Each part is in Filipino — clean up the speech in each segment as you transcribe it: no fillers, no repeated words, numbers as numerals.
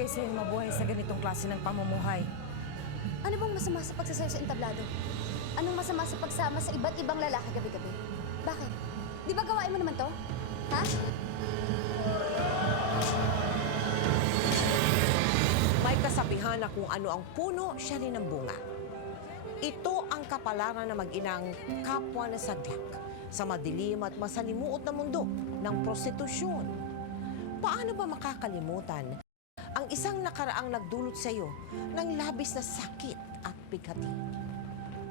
nagbigay sa'yo mabuhay sa ganitong klase ng pamumuhay? Ano bang masama sa pagsasayo sa entablado? Anong masama sa pagsama sa iba't ibang lalaki gabi-gabi? Bakit? Di ba gawain mo naman to? Ha? May kasabihan na kung ano ang puno, siya rin ang bunga. Ito ang kapalaran na mag-inang kapwa na saglak sa madilim at masalimuot na mundo ng prostitusyon. Paano ba makakalimutan ang isang nakaraang nagdulot sa iyo ng labis na sakit at bighati?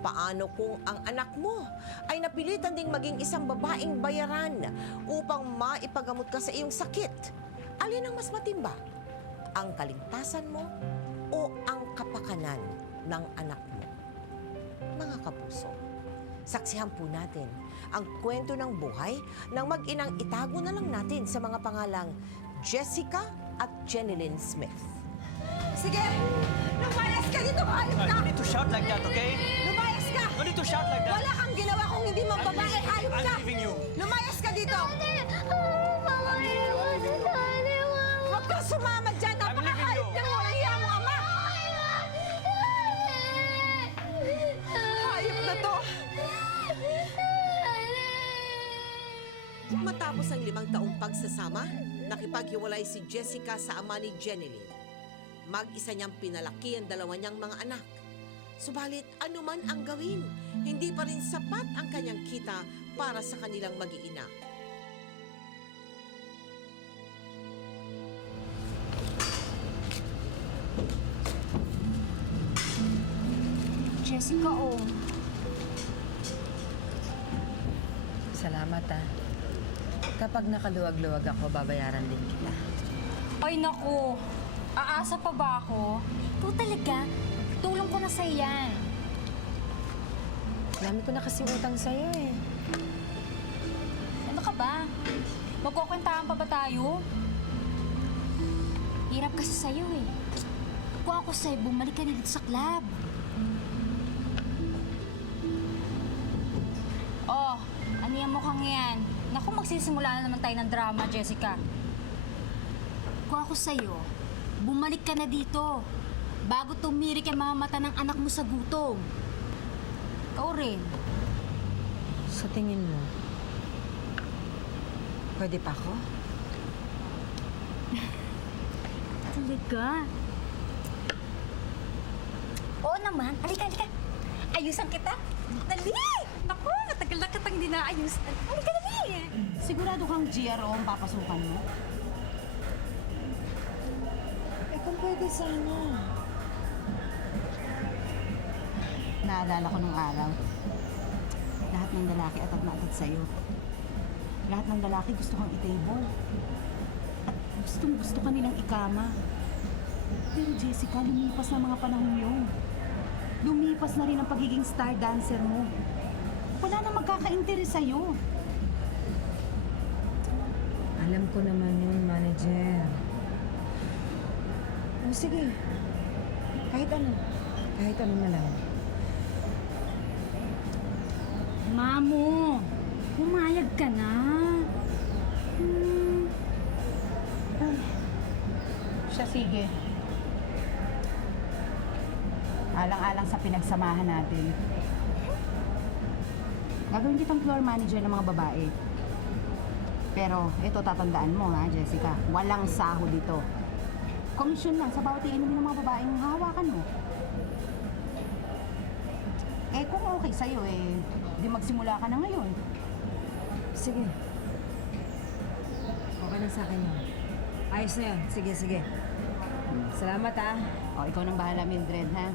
Paano kung ang anak mo ay napilitan ding maging isang babaeng bayaran upang maipagamot ka sa iyong sakit? Alin ang mas matimba? Ang kaligtasan mo o ang kapakanan ng anak mo? Mga kapuso, saksihan po natin ang kwento ng buhay ng mag-inang itago na lang natin sa mga pangalang Jessica at Jenilyn Smith. Sige! Lumayas ka dito, hayop ka! You need to shout like that, okay? Lumayas ka! You need to shout like that. Wala kang ginawa kung hindi mo babae, hayop ka! I'm leaving you. Lumayas ka dito! Huwag kang sumama dyan! Napakahayop ng walang iya mo, ama! Hayop na to! Matapos ang 5 taong pagsasama, nakipaghiwalay si Jessica sa ama ni Jenilyn. Mag-isa niyang pinalaki ang dalawa niyang mga anak. Subalit anuman ang gawin, hindi pa rin sapat ang kanyang kita para sa kanilang mag-iina. Jessica, oh. Salamat Kapag nakaluwag-luwag ako, babayaran din kita. Ay naku, aasa pa ba ako? Ikaw talaga, tulong ko na sa'yo yan. Dami ko na kasi utang sa'yo eh. Ano ka ba? Magkukwentahan pa ba tayo? Hirap kasi sa'yo eh. Kung ako sa'yo, bumalik ka dito sa club. Oh, ano yan mukhang yan? Naku, magsisimula na naman tayo ng drama, Jessica. Kung ako sa'yo, bumalik ka na dito. Bago tumirik ang mga mata ng anak mo sa gutom. Ikaw rin. Sa tingin mo, pwede pa ako? Talaga? Oo naman. Halika, halika. Ayusan kita. Dali! Naku, matagal na kitang hindi naayusan. Halika, dali! Sigurado kang GRO ang papasukan mo? Eh kung pwede sana. Naalala ko nung araw. Lahat ng lalaki atat na atat sa'yo. Lahat ng lalaki gusto kang i-table. At gusto ka nilang ikama. Pero Jessica, lumipas na mga panahon yun. Lumipas na rin ang pagiging star dancer mo. Wala na magkaka-interes sa'yo. Alam ko naman yun, manager. O sige, kahit ano. Kahit ano na lang. Mamo, pumayag ka na. Siya, sige. Alang-alang sa pinagsamahan natin. Gagawin kitang floor manager ng mga babae. Pero ito tatandaan mo ha, Jessica. Walang sahod dito. Komisyon lang sa bawat iinumin ng mga babaeng hahawakan mo. Eh kung okay sa'yo di magsimula ka na ngayon. Sige. Okay na sa akin yun. Ayos na yun. Sige, sige. Salamat O, ikaw nang bahala, Mildred, ha?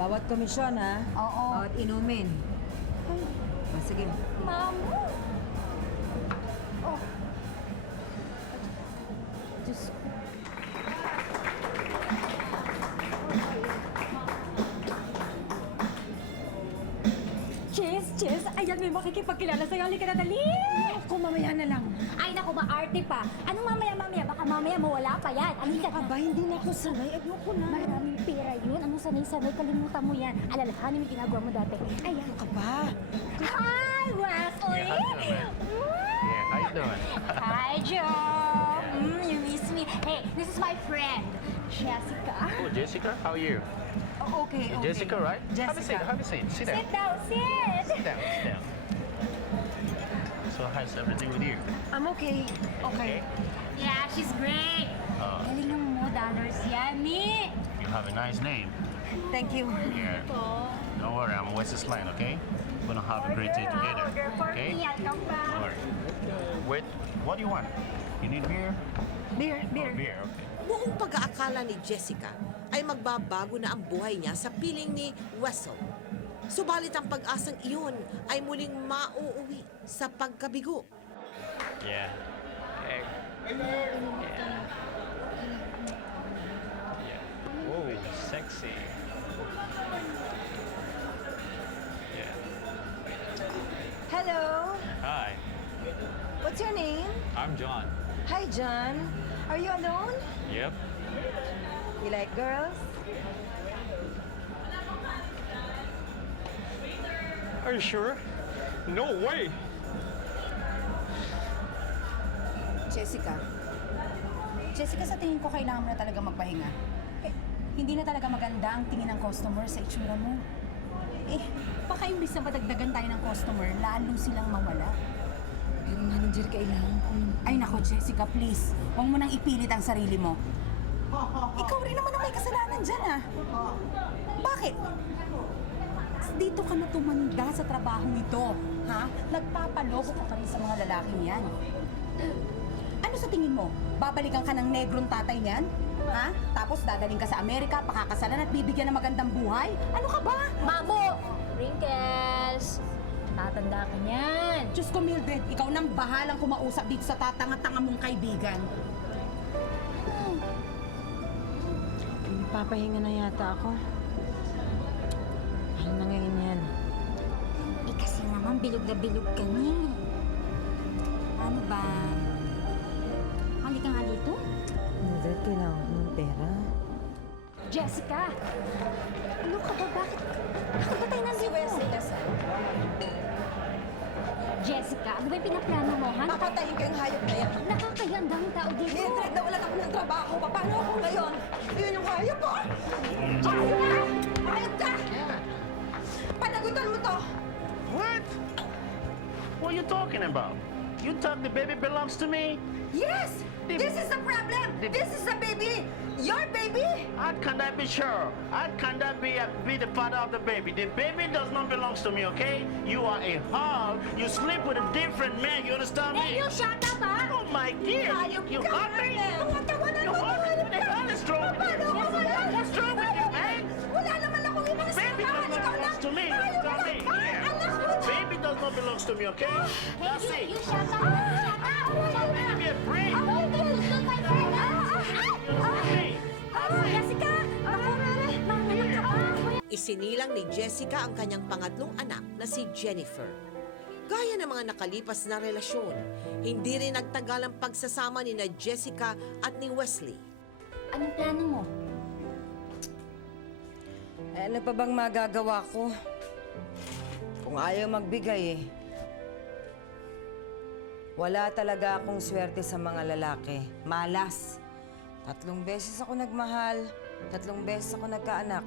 Bawat komisyon Oo. Bawat inumin. O sige. Mamo! Diyos ko. Jess, ayan may makikipagkilala sa'yo. Halika na, dali! Ako, mamaya na lang. Ay, naku, maarte pa. Anong mamaya? Baka mamaya mawala pa yan. Halika na. Aba, hindi na ako sanay. Ayoko na. Maraming pera yun. Anong sanay-sanay? Kalimutan mo yan. Alalahanin mo yung ginagawa mo dati. Ayan. Aba. Hi, Wesley! Yeah, how you doing? Hi, Joe! You miss me. Hey, this is my friend, Jessica. Oh, Jessica, how are you? Oh, okay, okay. Jessica, right? Have a seat, have a seat. Sit down. Sit down, sit. Sit down, sit down. So how's everything with you? I'm okay. Okay. Yeah, she's great. Galing ng mo, dollars yan, ni. You have a nice name. Thank you. Yeah. Don't worry, I'm Wesley's line, okay? We're gonna have a great day together. Okay? I'll come back. All right. Wait, what do you want? You need beer? Beer, Oh, beer, okay. Buong pag-aakala ni Jessica ay magbabago na ang buhay niya sa piling ni Wessel. Subalit ang pag-asang iyon ay muling mauuwi sa pagkabigo. Yeah. Hey. Yeah. Whoa, sexy. Yeah. Hello? Hi, What's your name? I'm John. Hi, John. Are you alone? Yep. You like girls? Are you sure? No way. Jessica. Jessica, sa tingin ko kailangan mo na talaga magpahinga. Eh, hindi na talaga maganda ang tingin ng customer sa itsura mo. Eh, baka imbis na madagdagan tayo ng customer, lalo silang mawala. Pero manager, kailangan ko. Ay nako, Jessica, please. Huwag mo nang ipilit ang sarili mo. Ikaw rin naman ang may kasalanan dyan, ah. Bakit? Dito ka na tumanda sa trabahong ito, ha? Nagpapaloko ka pa rin sa mga lalaking yan. Ano sa tingin mo? Babalikan ka ng negrong tatay niyan? Ha? Tapos dadaling ka sa Amerika, pakakasalan at bibigyan ng magandang buhay? Ano ka ba? Mamo! Wrinkles! Tatanda ka niyan. Diyos ko, Mildred, ikaw nang bahalang kumausap dito sa tatanga-tanga mong kaibigan. Papahinga na yata ako. Ano na ngayon yan? Eh kasi naman, bilog na bilog ka ni. Ano ba? Halika nga dito. Mildred, kailangan ko ng pera. Jessica! Ano ka ba? Bakit? Bakit ba tayo nandito? Jessica, ano ba yung pinaplano mo, ha? Papatayin ko yung hayop na yan. Nakakaya ang daming tao dito. Mildred, nawalan ako ng trabaho. Paano ako ngayon? Ayun yung hayop ko. Jessica! Hayop ka! Panagutan mo to! What? What are you talking about? You thought the baby belongs to me? Yes! This is the problem! This is the baby! Your baby! How can I be sure? How can that be the father of the baby? The baby does not belong to me, okay? You are a hog. You sleep with a different man. You understand Hey, me? you shut up, ha? Oh my dear! Hayop You ka, hurt me! Mga tawanan You mo! hurt me! What the hell is wrong with you? Paano ako ngayon? What's wrong with you, man? Wala naman akong ibang Baby does not belong to me. You Hayop understand ka! me? Ah, anak mo! Baby does not belong to me, okay? Hey, That's you it. shut up! Shut up! Give me a break. Look, my friend! Hey. Jessica! Ako, manganak ka pa. Isinilang ni Jessica ang kanyang pangatlong anak na si Jennifer. Gaya ng mga nakalipas na relasyon, hindi rin nagtagal ang pagsasama ni na Jessica at ni Wesley. Anong plano mo? Eh, ano pa bang magagawa ko? Kung ayaw magbigay eh. Wala talaga akong swerte sa mga lalaki. Malas. 3 beses ako nagmahal. 3 beses ako nagkaanak.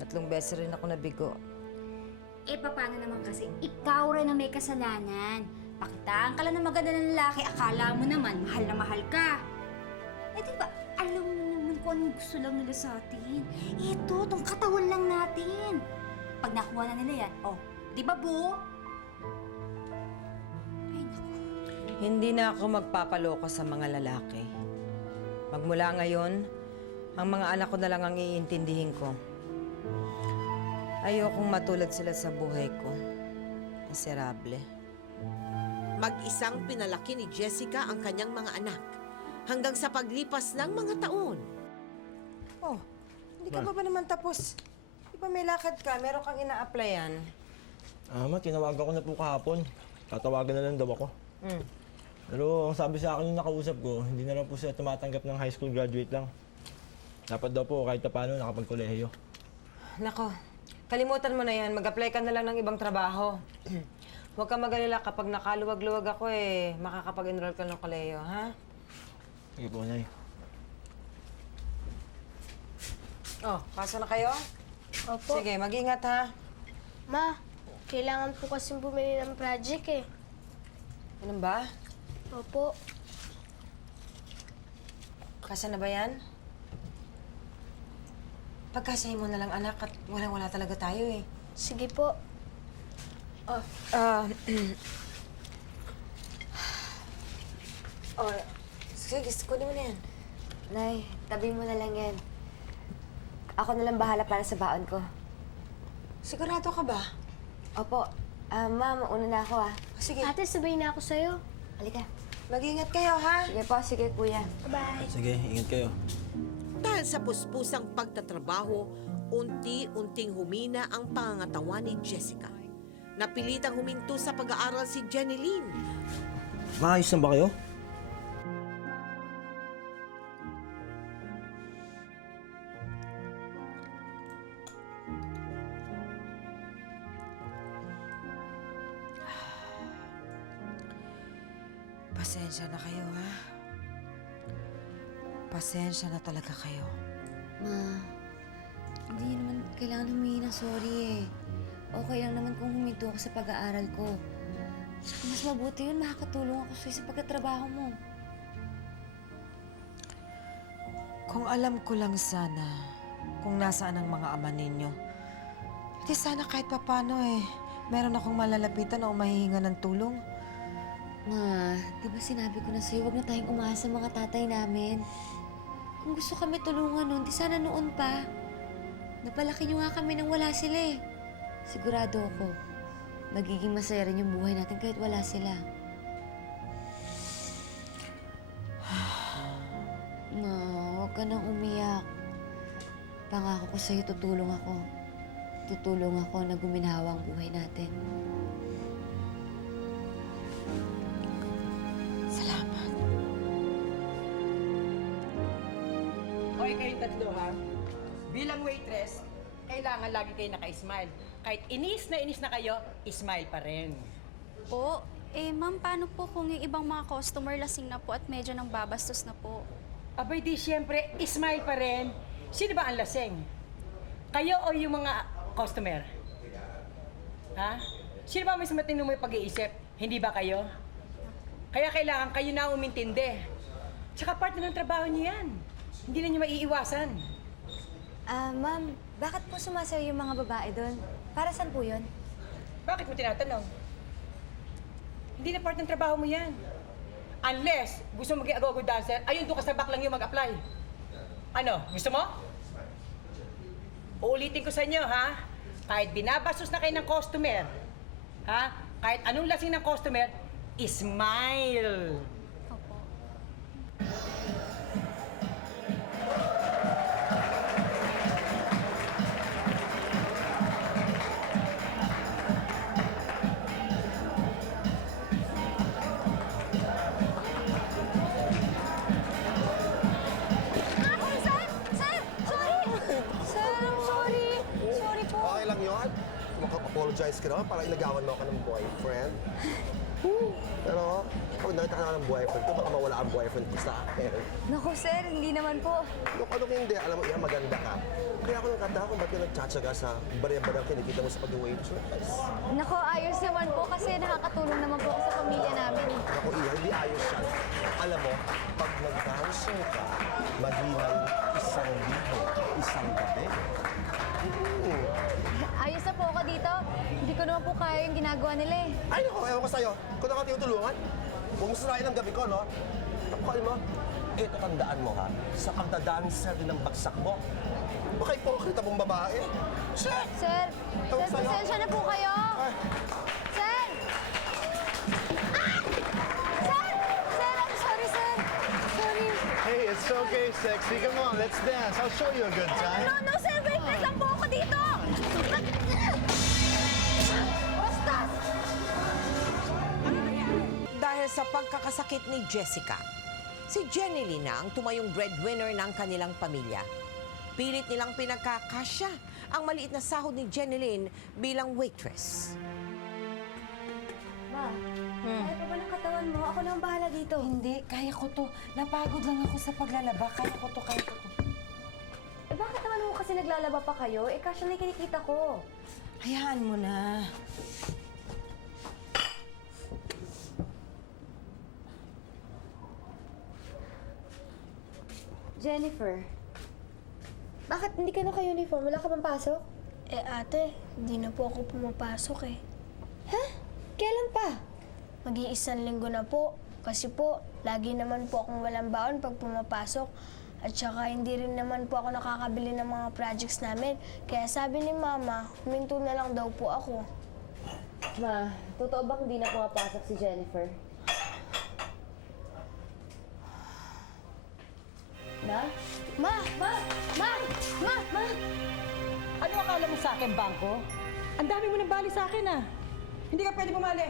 3 beses rin ako nabigo. Eh, paano naman kasi? Ikaw rin ang may kasalanan. Pakitaan ka lang ng maganda ng lalaki, akala mo naman, mahal na mahal ka. Eh, di ba, alam mo naman kung anong gusto lang nila sa atin. Ito, tong katawan lang natin. Pag nakuha na nila yan, oh, di ba, Bu? Ay, naku. Hindi na ako magpapaloko sa mga lalaki. Magmula ngayon, ang mga anak ko na lang ang iintindihin ko. Ayokong matulad sila sa buhay ko. Miserable. Mag-isang pinalaki ni Jessica ang kanyang mga anak hanggang sa paglipas ng mga taon. Oh, hindi ka ba naman tapos? Di ba may lakad ka? Meron kang ina-applyan. Ma, tinawagan ko na po kahapon. Tatawagan na lang daw ako. Pero ang sabi sa akin yung nakausap ko, hindi na lang po siya tumatanggap ng high school graduate lang. Dapat daw po kahit paano nakapagkolehiyo. Nako, kalimutan mo na yan. Mag-apply ka na lang ng ibang trabaho. Huwag ka mag-alala kapag nakaluwag-luwag ako makakapag-enroll ka ng kolehiyo, ha? Sige po, Nay. Oh, pasok na kayo? Opo. Sige, mag-ingat ha. Ma, kailangan po kasi bumili ng project eh. Ganun ba? Opo. Kasa na ba yan? Pagkasahin mo na lang, anak, at walang-wala talaga tayo eh. Sige po. Sige, kunin mo na yan. Nay, tabi mo na lang yan. Ako na lang bahala para sa baon ko. Sigurado ka ba? Opo. Ma'am, una na ako Sige, Ate, sabay na ako sa'yo. Halika. mag-ingat kayo ha. Sige po, sige kuya. Bye. Sige, ingat kayo. Dahil sa puspusang pagtatrabaho, unti-unting humina ang pangangatawan ni Jessica. Napilitang huminto sa pag-aaral si Jeneline. Maayos na ba kayo? Pasensya na kayo ha. Pasensya na talaga kayo. Ma, hindi naman kailangan humingi ng sorry eh. Okay lang naman kung huminto ako sa pag-aaral ko. Mas mabuti yun, makakatulong ako sa'yo sa pagkatrabaho mo. Kung alam ko lang sana kung nasaan ang mga ama ninyo, di sana kahit papano eh, meron akong malalapitan o mahihinga ng tulong. Ma, di ba sinabi ko na sa'yo, huwag na tayong umasa sa mga tatay namin. Kung gusto kami tulungan nun, di sana noon pa. Napalaki niyo nga kami nang wala sila eh. Sigurado ako, magiging masaya rin yung buhay natin kahit wala sila. Ma, huwag ka nang umiyak. Pangako ko sa'yo, tutulong ako. Tutulong ako na guminhawa ang buhay natin. Salamat. Okay kayong tatlo ha. Bilang waitress, kailangan lagi kayo naka-smile. Kahit inis na kayo, smile pa rin. Po, ma'am, paano po kung yung ibang mga customer lasing na po at medyo nang babastos na po? Abay di siyempre, smile pa rin. Sino ba ang lasing? Kayo o yung mga customer? Ha? Sino ba mas matino mo yung pag-iisip? Hindi ba kayo? Kaya kailangan kayo na umintindi. Tsaka part na ng trabaho niyo yan. Hindi na niyo maiiwasan. Ma'am, bakit po sumasayo yung mga babae doon? Para saan po yun? Bakit mo tinatanong? Hindi na part ng trabaho mo yan. Unless gusto mo maging agogo dancer, ayun doon ka sa back lang yung mag-apply. Ano, gusto mo? Uulitin ko sa inyo, ha? Kahit binabastos na kayo ng customer, ha? Kahit anong lasing ng customer, smile! Opo. Okay lang yun. Apologize ka naman para inagawan mo ako ng boyfriend. Pero, kung nakita ka ng boyfriend ko, baka mawala ang boyfriend ko sa akin. Naku, sir, hindi naman po. Ano hindi, alam mo, iya, maganda ka. Kaya ako nagkata kung ba't ka nagtsatsaga sa barya-barang kinikita mo sa pag-waitress. Naku, ayos naman po kasi nakakatulong naman po ako sa pamilya namin. Ako, iya, hindi ayos yan. Alam mo, pag nag-dancing ka, mahinaw 1,000 isang gabi. Ayos na po ako dito. Hindi ko naman po kaya yung ginagawa nila eh. Ay, naku, ewan ko sa'yo. Kung ako tinutulungan, huwag mo sirain ang gabi ko, no? Tapos mo, ito tandaan mo, ha? Sa pagdadancer din ng bagsak mo. Baka ipokita mong babae. Shit! Sir, Ewan sir, sa'yo. pasensya na po kayo. Ay, Sir! Ah! Sir! Sir, I'm sorry, sir. Sorry. Hey, it's okay, sexy. Come on, let's dance. I'll show you a good time. No, sir. Waitress lang po ako dito. Basta! Dahil sa pagkakasakit ni Jessica, si Jeneline na ang tumayong breadwinner ng kanilang pamilya. Pilit nilang pinagkakasya ang maliit na sahod ni Jeneline bilang waitress. Ma, kaya pa ba ng katawan mo? Ako na ang bahala dito. Hindi, kaya ko to. Napagod lang ako sa paglalaba. Kaya ko to. Eh bakit naman mo kasi naglalaba pa kayo? Eh kasya na yung kinikita ko. Hayaan mo na. Jennifer, bakit hindi ka naka-uniform? Wala ka bang pasok? Eh ate, hindi na po ako pumapasok eh. Ha? Kailan pa? Mag-iisang linggo na po. Kasi po, lagi naman po akong walang baon pag pumapasok. At saka hindi rin naman po ako nakakabili ng mga projects namin. Kaya sabi ni Mama, huminto na lang daw po ako. Ma, totoo bang hindi na pumapasok si Jennifer? Na? Ma! Ma! Ma! Ma! Ma! Ano akala mo sa akin, Bangko? Ang dami mo nang bali sa akin, ah. Hindi ka pwede bumali.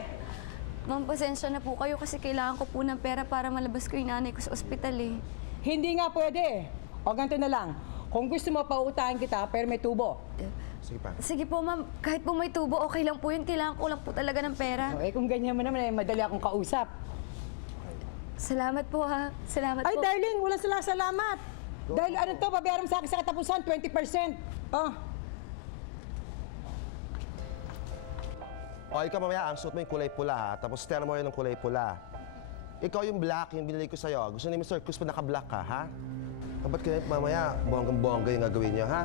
Ma'am, pasensya na po kayo kasi kailangan ko po ng pera para malabas ko yung nanay ko sa ospital eh. Hindi nga pwede. O ganito na lang. Kung gusto mo, pautahin kita, pero may tubo. Sige pa. Sige po ma'am, kahit po may tubo, okay lang po yun. Kailangan ko lang po talaga ng pera. O, kung ganyan mo naman, madali akong kausap. Salamat po ha. Salamat Ay, po. darling, wala sila salamat. Dahil ano to, babayaran mo sa akin sa katapusan, 20%. Oh. O, ikaw mamaya, ang suot mo yung kulay pula, ha? Tapos sterno mo yun ng kulay pula. Ikaw yung black, yung binili ko sa'yo. Gusto ni Mr. Cruz pa naka-black ka, ha? Dapat kayo mamaya, bonggang-bongga yung gagawin niyo, ha?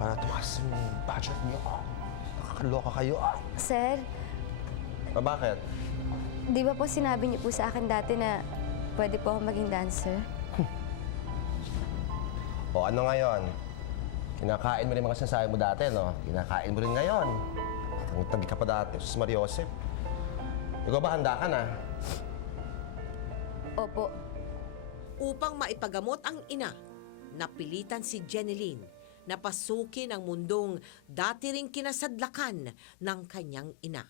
Para tumas yung budget niyo. Nakakaloka kayo, ah. Sir, Bakit? di ba po sinabi niyo po sa akin dati na pwede po ako maging dancer? O, ano ngayon? Kinakain mo rin mga sinasabi mo dati, no? Kinakain mo rin ngayon. Ang tagi ka pa dati, Sus Mariosep. Ikaw ba, handa ka na? Opo. Upang maipagamot ang ina, napilitan si Jeneline na pasukin ang mundong dati ring kinasadlakan ng kanyang ina.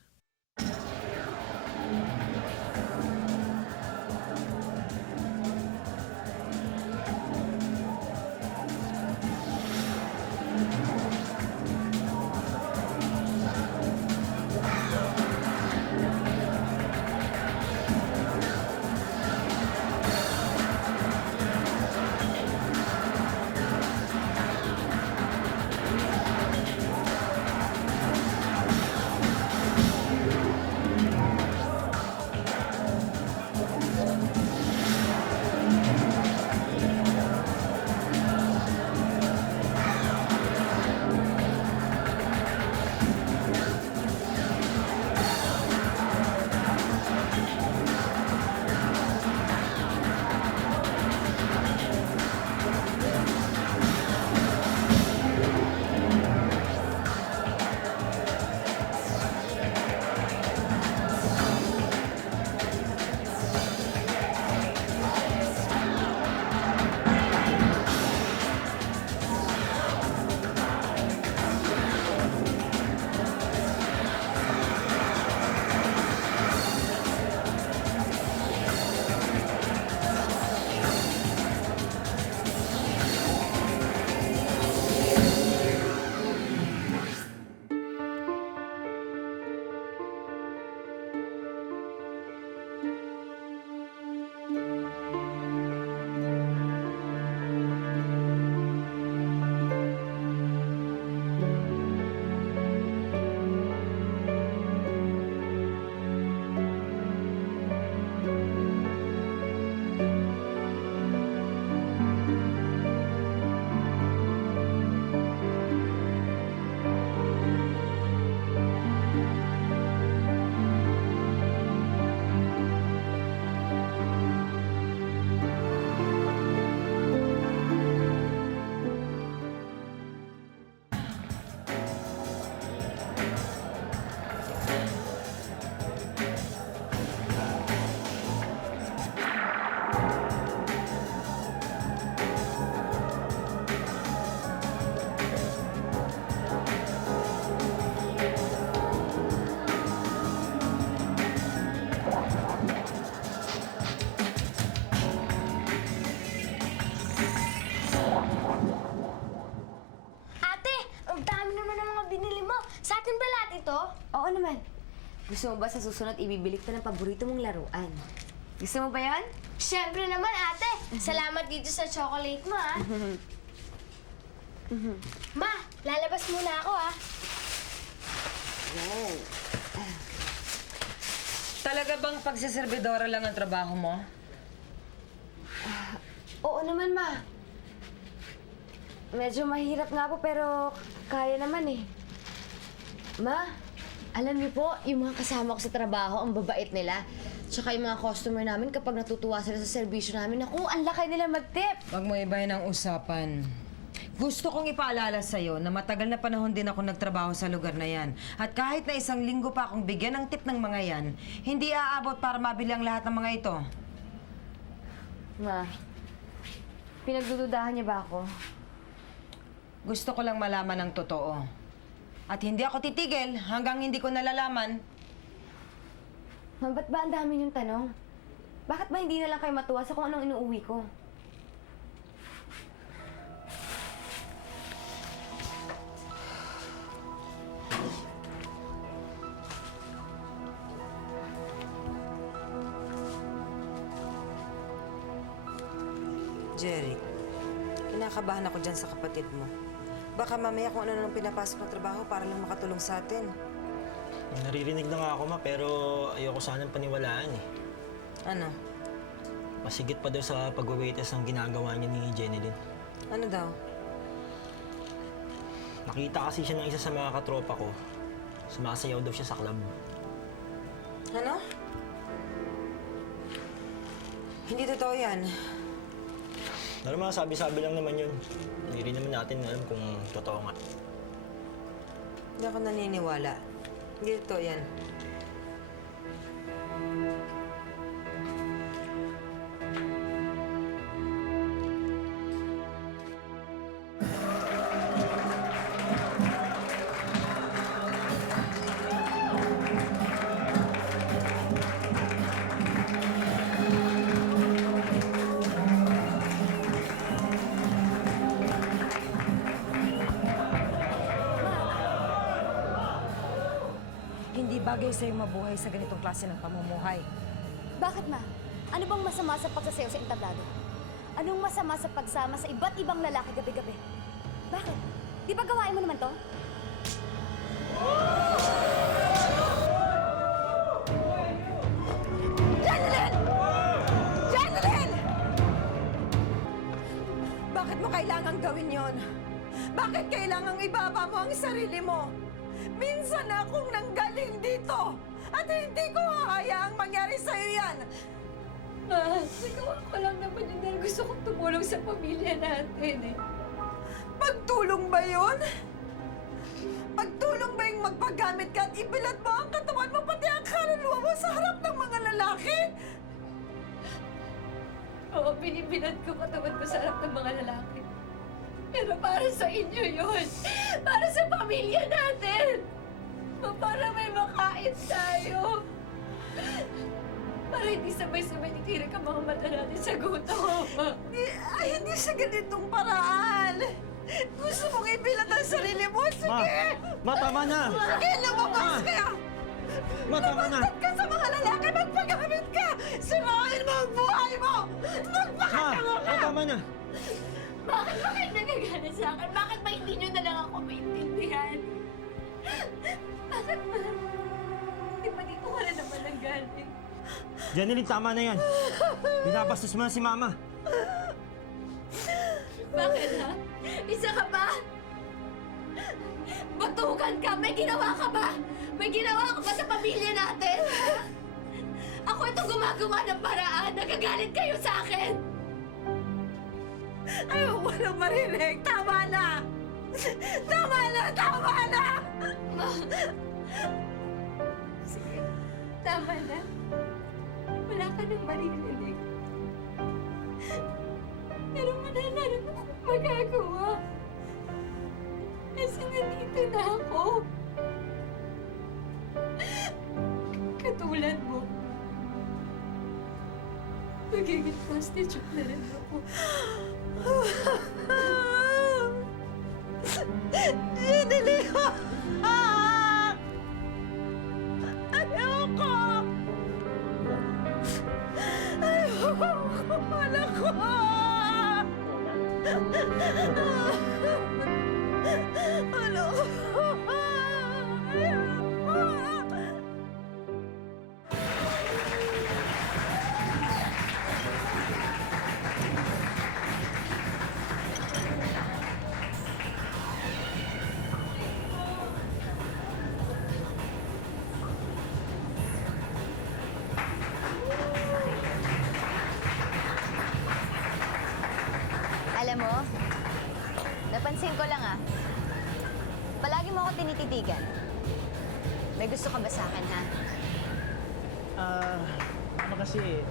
Ate, ang dami naman ng mga binili mo. Sa atin ba lahat ito? Oo naman. Gusto mo ba sa susunod ibibili kita ng paborito mong laruan? Gusto mo ba yan? Siyempre naman, ate. Salamat dito sa chocolate mo, ah. Ma, lalabas muna ako, ah. Talaga bang pagsiservidora lang ang trabaho mo? Oo naman, Ma. Medyo mahirap nga po, pero kaya naman eh. Ma, alam niyo po, yung mga kasama ko sa trabaho, ang babait nila. Tsaka yung mga customer namin, kapag natutuwa sila sa serbisyo namin, naku, ang lakay nila mag-tip. Huwag mo ibahin ang usapan. Gusto kong ipaalala sa'yo na matagal na panahon din ako nagtrabaho sa lugar na yan. At kahit na 1 linggo pa akong bigyan ng tip ng mga yan, hindi aabot para mabili ang lahat ng mga ito. Ma, pinagdududahan niya ba ako? Gusto ko lang malaman ang totoo. At hindi ako titigil hanggang hindi ko nalalaman. Ma, ba't ba ang dami niyong tanong? Bakit ba hindi na lang kayo matuwa sa kung anong inuuwi ko? Jerry, kinakabahan ako dyan sa kapatid mo. Baka mamaya kung ano nang pinapasok ng trabaho para lang makatulong sa atin. Naririnig na nga ako, Ma, pero ayoko sanang paniwalaan eh. Ano? Masigit pa daw sa pag-waitress ang ginagawa niya ni Jenilyn. Ano daw? Nakita kasi siya ng isa sa mga katropa ko. Sumasayaw daw siya sa club. Ano? Hindi totoo yan. Pero mga sabi-sabi lang naman yun. Hindi rin naman natin alam kung totoo nga. Hindi ako naniniwala. Hindi totoo yan. Hindi bagay sa'yo mabuhay sa ganitong klase ng pamumuhay. Bakit, Ma? Ano bang masama sa pagsasayaw sa entablado? Anong masama sa pagsama sa iba't ibang lalaki gabi-gabi? Bakit? Di ba gawain mo naman to? Jenilyn! Jenilyn! Bakit mo kailangang gawin yon? Bakit kailangang ibaba mo ang sarili mo? Minsan akong nanggaling dito at hindi ko hahayaang mangyari sa'yo yan. Ma, nagawa ko lang naman yun dahil gusto kong tumulong sa pamilya natin eh. Pagtulong ba yun? Pagtulong ba yung magpagamit ka at ibilad mo ang katawan mo pati ang kaluluwa mo sa harap ng mga lalaki? Oo, binibilad ko katawan ko sa harap ng mga lalaki. Pero para sa inyo yun. Para sa pamilya natin. Para may makain tayo. Para hindi sabay-sabay nitirik ang mga mata natin sa gutom. Ay, hindi sa ganitong paraan. Gusto mong ibilad ang sarili mo? Sige! Ma, tama na! Sige, lumabas ka! Ma, tama na! Lumabas ka sa mga lalaki! Magpagamit ka! Sirain mo ang buhay mo! Magpakatama ka! Tama na! Bakit ba kayo nagagalit sa akin? Bakit ba hindi nyo na lang ako maintindihan? Bakit ba? Di ba dito ka na naman ang galing? Jenilyn, tama na yan. Binabastos mo na si Mama. Bakit ha? Isa ka ba? Batukan ka? May ginawa ka ba? May ginawa ka ba sa pamilya natin? Ako itong gumagawa ng paraan. Nagagalit kayo sa akin. Ayaw ko na marinig! Tama na! Tama na! Tama na! Sige, tama na. Wala ka nang maririnig. Pero wala na rin akong magagawa. Kasi nandito na ako. Katulad mo. Magiging prostitute na rin ako. Jenilyn! Ayaw Ano? Alam mo, napansin ko lang palagi mo ako tinititigan. May gusto ka ba sa akin, ha? Ano kasi,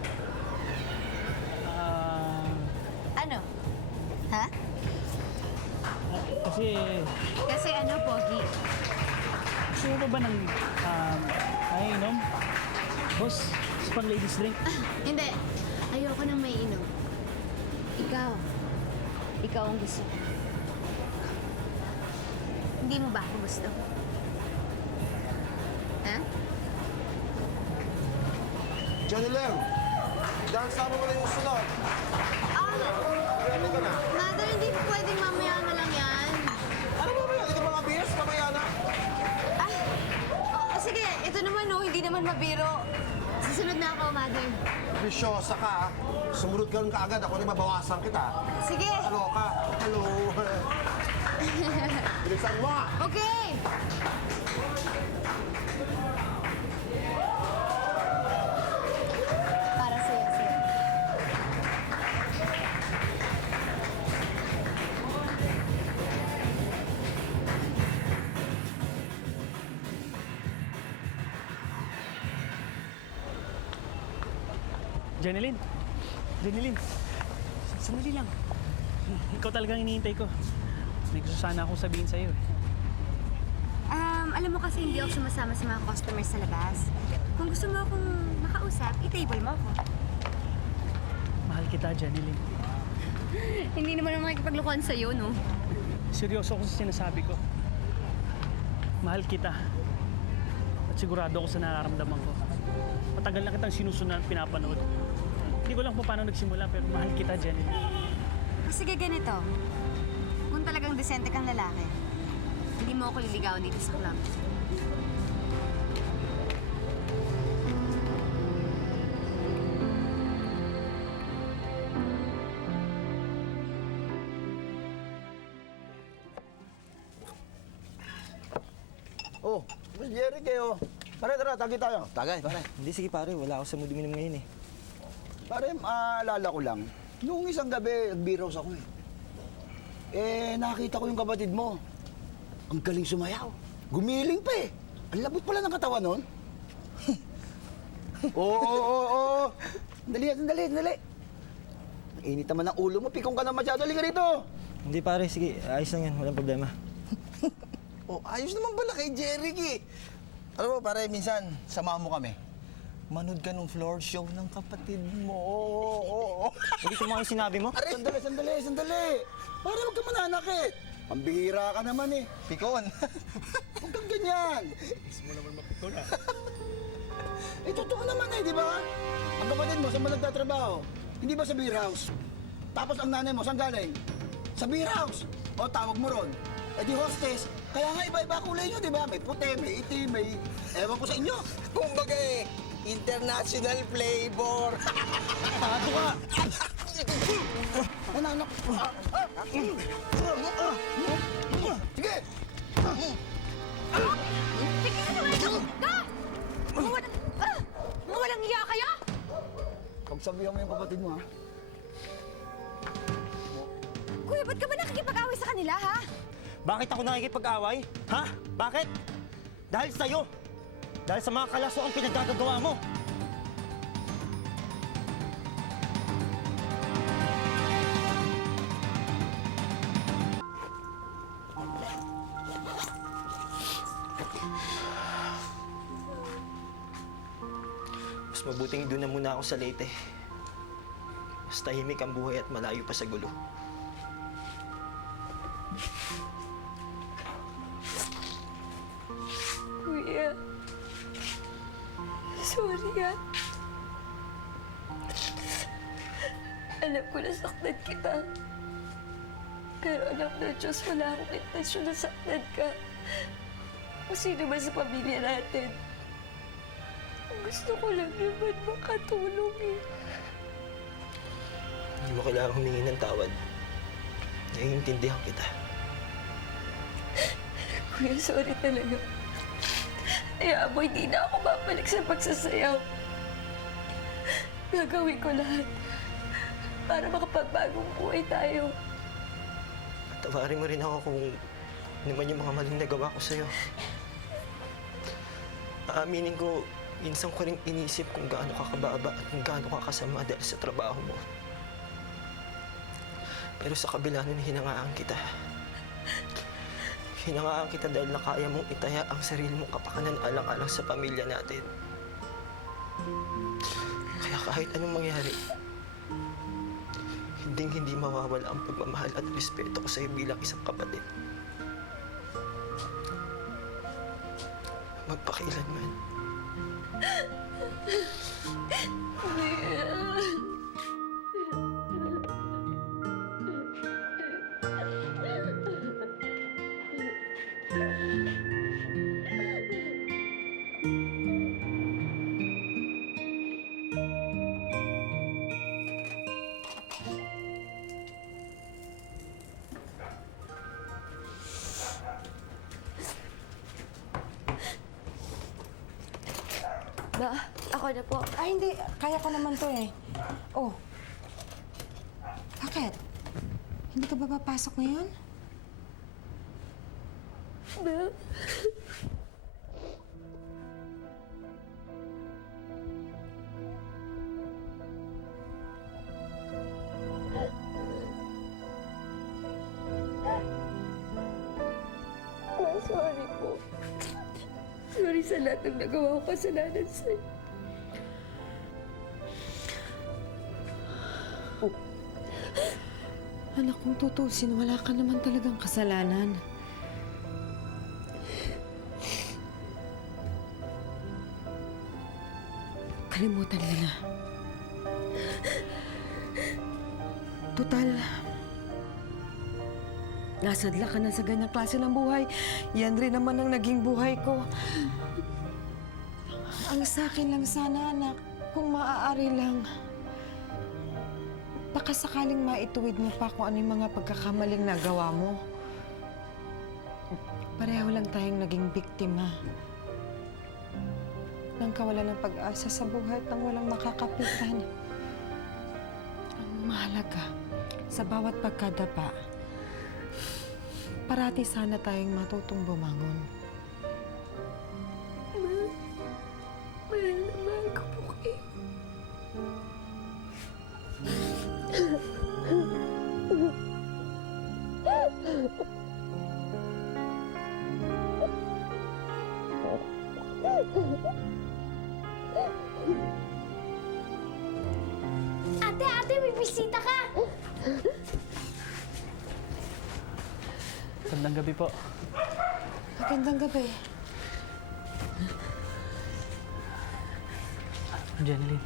Ano? Ha? kasi Kasi ano, Pogi? gusto mo ba ng inom? Boss, sa pang ladies drink. Hindi. Ayoko nang may inom. Ikaw. Ikaw ang gusto ko. Hindi mo ba ako gusto? Ha? Johnny Lem, dahil sama ko na yung sunod. Ready ka na? Mother, hindi po pwedeng mamaya na lang yan. Ano ba ba yan? Hindi ka mga biyas? Mamaya na. Sige, ito naman hindi naman mabiro. Susunod na ako, Mother. Bisyosa ka, ha? Sumunod ka rin kaagad. Ako rin mabawasan kita. Sige. Ano ka? Hello. Bilisan mo! Okay! Para sa'yo, sa'yo. Jeneline! Jeneline! Sandali lang. Ikaw talagang hinihintay ko. May gusto sana akong sabihin sa'yo eh. Alam mo kasi hindi ako sumasama sa mga customers sa labas. Kung gusto mo akong makausap, i-table mo ako. Mahal kita, Jeneline. Hindi naman ako makikipaglokohan sa'yo, no? Seryoso ako sa sinasabi ko. Mahal kita. At sigurado ako sa nararamdaman ko. Matagal na kitang sinusunod at pinapanood. Hindi ko lang kung paano nagsimula pero mahal kita, Jeneline. Sige, ganito. Kung talagang desente kang lalaki, hindi mo ako liligawan dito sa club. Oh, Miss Jerry kayo. Pare, tara, tagay tayo. Tagay, pare. Hindi, sige pare. Wala ako sa mood uminom ngayon eh. Pare, maalala ko lang. Noong isang gabi, nag-beer-house ako eh. Nakita ko yung kapatid mo. Ang galing sumayaw. Gumiling pa eh. Ang labot pala ng katawan nun. Oo. Sandali. Init naman ang ulo mo. Pikong ka na masyado. Halika rito. Hindi pare, sige. Ayos lang yan. Walang problema. Ayos naman pala kay Jeric eh. Alam mo, pare, minsan, samahan mo kami. Manood ka nung floor show ng kapatid mo. Hindi ko mga sinabi mo? Sandali. Para huwag ka mananakit. Pambihira ka naman eh. Pikon. Huwag kang ganyan. Gusto mo naman mapikon ah. Totoo naman eh, di ba? Ang kapatid mo, saan mo nagtatrabaho? Hindi ba sa beer house? Tapos ang nanay mo, saan galing? Sa beer house. O tawag mo ron. Di hostess. Kaya nga iba-iba kulay nyo, di ba? May puti, may itim, may... Ewan ko sa inyo. Kumbaga eh, international flavor. Pato ka! Anak! Sige! Tignan naman ito! Walang iya kaya? Pagsabihan mo yung kapatid mo, ha? Kuya, ba't ka ba nakikipag-away sa kanila, ha? Bakit ako nakikipag-away? Ha? Bakit? Dahil sa'yo. Dahil sa mga kalaso ang pinaggagawa mo. Mas mabuting doon na muna ako sa Leyte. Mas tahimik ang buhay at malayo pa sa gulo. Kuya, sorry ah. Alam ko nasaktan kita. Pero alam na Diyos, wala akong intensyon na saktan ka. O sino ba sa pamilya natin. Gusto ko lang naman makatulong eh. Hindi mo kailangang humingi ng tawad. Naiintindihan kita. Kuya, sorry talaga. Kaya mo, hindi na ako babalik sa pagsasayaw. Gagawin ko lahat para makapagbagong buhay tayo. Tawarin mo rin ako kung ano man yung mga maling nagawa ko sa'yo. Aaminin ko, minsan ko rin inisip kung gaano ka kababa at kung gaano ka kasama dahil sa trabaho mo. Pero sa kabila nun, hinangaan kita. Hinangaan kita dahil nakaya mong itaya ang sarili mong kapakanan alang-alang sa pamilya natin. Kaya kahit anong mangyari, hindi mawawala ang pagmamahal at respeto ko sa'yo bilang isang kapatid. Magpakailanman. Ba, ako na po. Ay, hindi. Kaya ko naman to eh. Oh. Bakit? Hindi ka ba papasok ngayon? Ba? Sorry po. Sorry sa lahat ng nagawa ko kasalanan sa'yo. Anak, kung tutusin, wala ka naman talagang kasalanan. Kalimutan mo na. Total, nasadla ka na sa ganyang klase ng buhay. Yan rin naman ang naging buhay ko. Ang sa akin lang sana, anak, kung maaari lang, baka sakaling maituwid mo pa kung ano yung mga pagkakamaling nagawa mo. Pareho lang tayong naging biktima ng kawalan ng pag-asa sa buhay at ng walang makakapitan. Ang mahalaga, sa bawat pagkadapa, parati sana tayong matutong bumangon. Mahal na mahal ko po kayo. Ate, may bisita ka! Magandang gabi po. Magandang gabi. Jeneline,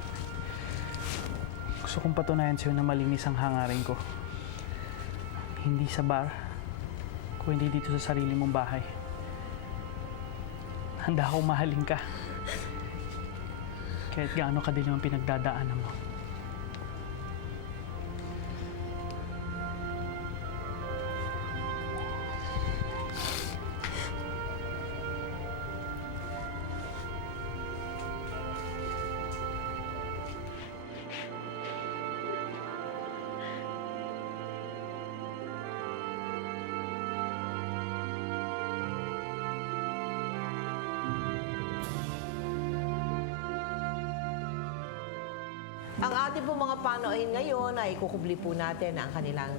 gusto kong patunayan sa'yo na malinis ang hangarin ko. Hindi sa bar, kung hindi dito sa sarili mong bahay. Handa akong mahalin ka. Kahit gaano kadilim ang pinagdadaanan mo. Ang ating po mga panauhin ngayon ay kukubli po natin ang kanilang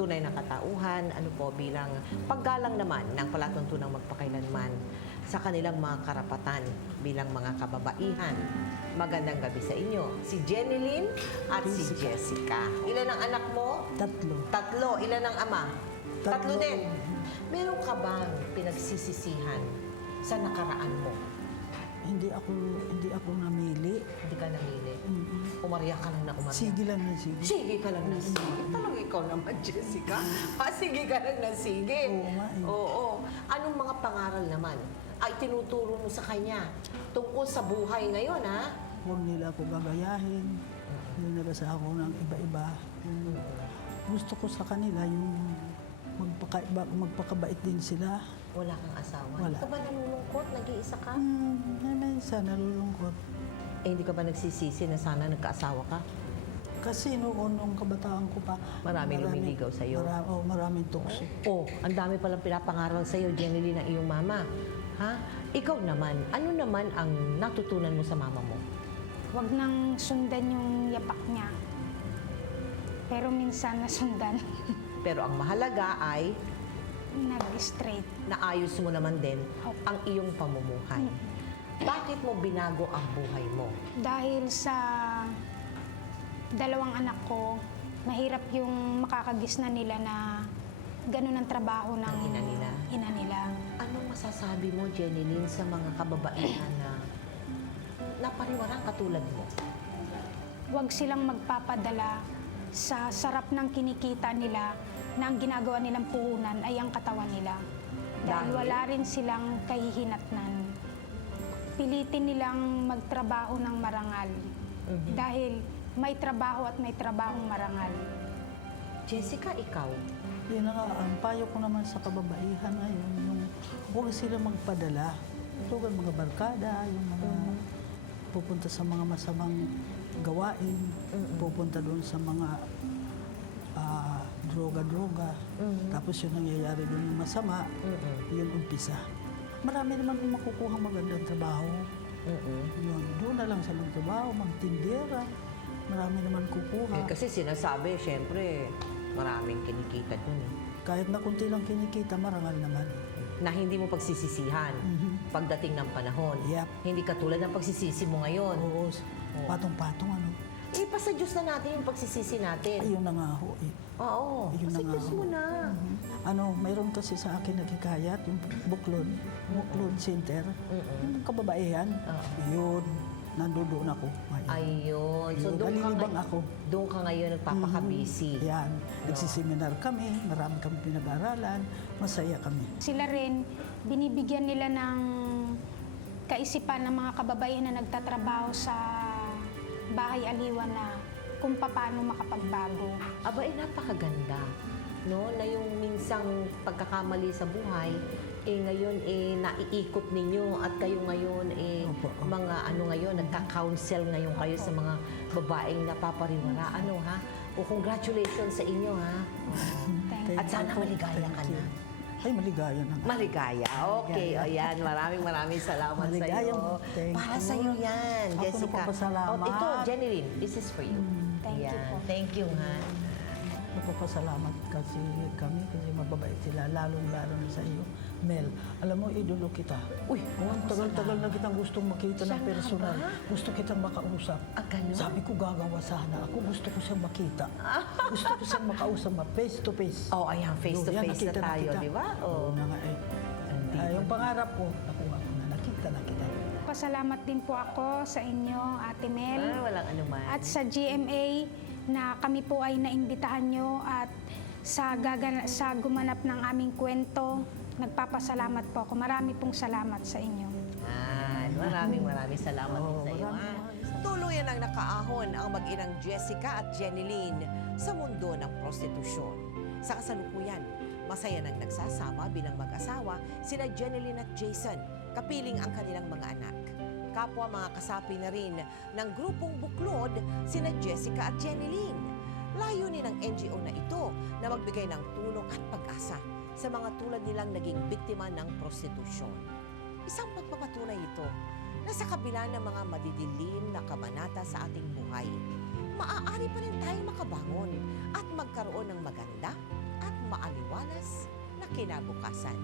tunay na katauhan, ano po, bilang paggalang naman ng palatuntunang magpakailanman sa kanilang mga karapatan bilang mga kababaihan. Magandang gabi sa inyo. Si Jeneline at si Jessica. Ilan ang anak mo? 3. 3. Ilan ang ama? 3 din. Meron ka bang pinagsisisihan sa nakaraan mo? Hindi hindi ako namili. Hindi ka namili. Umarya ka lang na umarya. Sige lang na sige. Sige ka lang na sige. Talaga ikaw naman, Jessica. Sige ka lang na sige. Oo nga eh. Oo. Anong mga pangaral naman ay tinuturo mo sa kanya tungkol sa buhay ngayon, ha? Huwag nila ako gagayahin. Hindi nila sa ako ng iba-iba. Gusto ko sa kanila yung magpakabait din sila. Wala kang asawa? Wala. Hindi ka ba nalulungkot? Nag-iisa ka? Minsan nalulungkot. Eh, hindi ka ba nagsisisi na sana nagkaasawa ka? Kasi noon, nung kabataan ko pa, Maraming lumiligaw sa'yo. Maraming tukso. Ang dami palang pinapangaral sa'yo, Jeneline, ng iyong mama. Ha? Ikaw naman, ano naman ang natutunan mo sa mama mo? Huwag nang sundan yung yapak niya. Pero minsan nasundan. Pero ang mahalaga ay Nag-straight. naayos mo naman din ang iyong pamumuhay. Bakit mo binago ang buhay mo? Dahil sa dalawang anak ko, mahirap yung makakagisna nila na ganun ang trabaho ng ina nila. Anong masasabi mo, Jeneline, sa mga kababaihan na napariwarang katulad mo? Huwag silang magpapadala sa sarap ng kinikita nila na ang ginagawa nilang puhunan ay ang katawan nila. Dahil wala rin silang kahihinatnan. Pilitin nilang magtrabaho ng marangal. Dahil may trabaho at may trabahong marangal. Jessica, ikaw? Yun nga, ang payo ko naman sa kababaihan ngayon, yung huwag sila magpadala. Tulad mga barkada, yung mga pupunta sa mga masamang gawain, pupunta doon sa mga droga-droga. Tapos yung nangyayari doon yung masama, yun umpisa. Marami naman yung makukuha magandang trabaho. Yun, doon na lang sa trabaho, magtindera. Marami naman kukuha. Kasi sinasabi, syempre, maraming kinikita dun. Kahit na kunti lang kinikita, marangal naman. Na hindi mo pagsisisihan pagdating ng panahon. Hindi katulad ng pagsisisi mo ngayon. Oo, patong-patong ano. Ipasa Diyos na natin yung pagsisisi natin. Ayun na nga ho eh. Oo, Ayun pasa na nga Diyos ho. mo na. Mayroon kasi sa akin naghikayat, yung Buklod Center, yung kababaihan, yun, nandoon ako. Ayun. So, nalilibang ako. Doon ka ngayon nagpapaka-busy. Yan. Nagsiseminar kami, marami kami pinag-aralan, masaya kami. Sila rin, binibigyan nila ng kaisipan ng mga kababaihan na nagtatrabaho sa bahay aliwan na kung paano makapagbago. Aba, napakaganda. No? Na yung minsang pagkakamali sa buhay, ngayon naiikot ninyo at kayo ngayon mga nagka-counsel ngayon kayo sa mga babaeng napapariwara. Congratulations sa inyo, ha? At sana maligaya ka na. Ay, maligaya na. Maligaya. Okay, ayan. Maraming salamat sa iyo. Para sa iyo yan, Jessica. Ako nagpapasalamat. Ito, Jeneline, this is for you. Thank you po. Thank you, ha? Nagpapasalamat kasi mababait sila, lalong-lalo na sa iyo. Mel, alam mo, idolo kita. Uy, ang tagal-tagal na kitang gustong makita ng personal. Gusto kitang makausap. Sabi ko, gagawa sana. Ako gusto ko siyang makita. Gusto ko siyang makausap, face to face. Oh, ayan, face to face na tayo, di ba? Oo na nga eh. Yung pangarap ko, nakuha ko na, nakita na kita. Pasalamat din po ako sa inyo, Ate Mel. Walang anuman. At sa GMA na kami po ay naimbitahan nyo at sa gumanap ng aming kwento, nagpapasalamat po ako. Marami pong salamat sa inyo. Maraming salamat din sa iyo. Tuluyan ang nakaahon ang mag-inang Jessica at Jeneline sa mundo ng prostitusyon. Sa kasalukuyan, masaya nang nagsasama bilang mag-asawa sina Jeneline at Jason, kapiling ang kanilang mga anak. Kapwa mga kasapi na rin ng grupong Buklod sina Jessica at Jeneline. Layunin ng NGO na ito na magbigay ng tulong at pag-asa sa mga tulad nilang naging biktima ng prostitusyon. Isang pagpapatunay ito na sa kabila ng mga madidilim na kabanata sa ating buhay, maaari pa rin tayong makabangon at magkaroon ng maganda at maaliwalas na kinabukasan.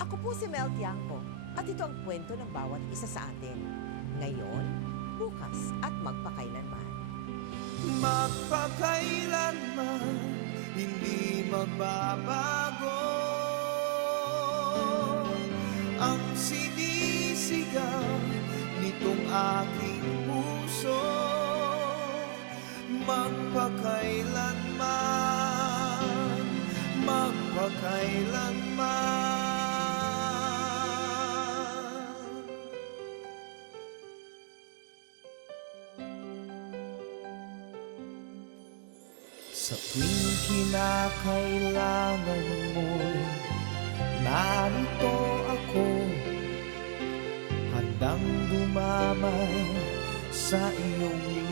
Ako po si Mel Tiangco at ito ang kwento ng bawat isa sa atin. Ngayon, bukas at magpakailanman. Magpakailanman, hindi magbabago ang sining aking puso magpakailanman, magpakailanman. Sa tuwing kinakailangan mo'y narito ako, handang dumamay sa iyong